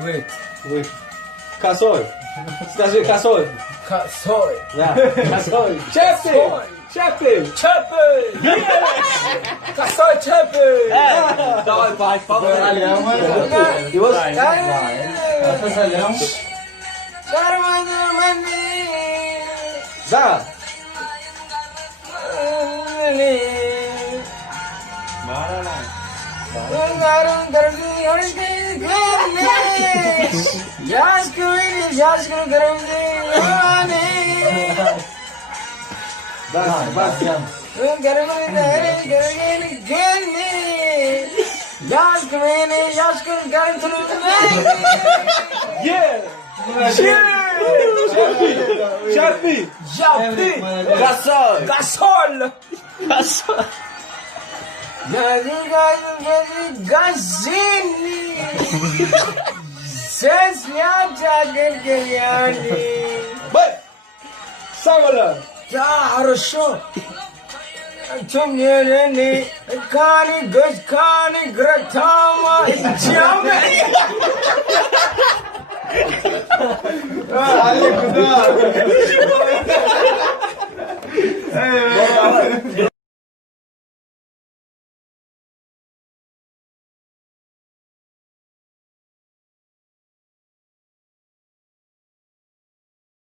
Wait. Kasol. Скажи kasol. Soy. Yeah. Kasol. Chaplin. Chaplin. Chappy. Soy Chappy. Давай, бай. He was Да. Bas. Yeah. Chaplin. Chappy. Gasol. Gasol. Ses yapacak yani. Bak. Samala. Ya хорошо. Tüm yerini kani göz kani gratama cami. Ali Kuda.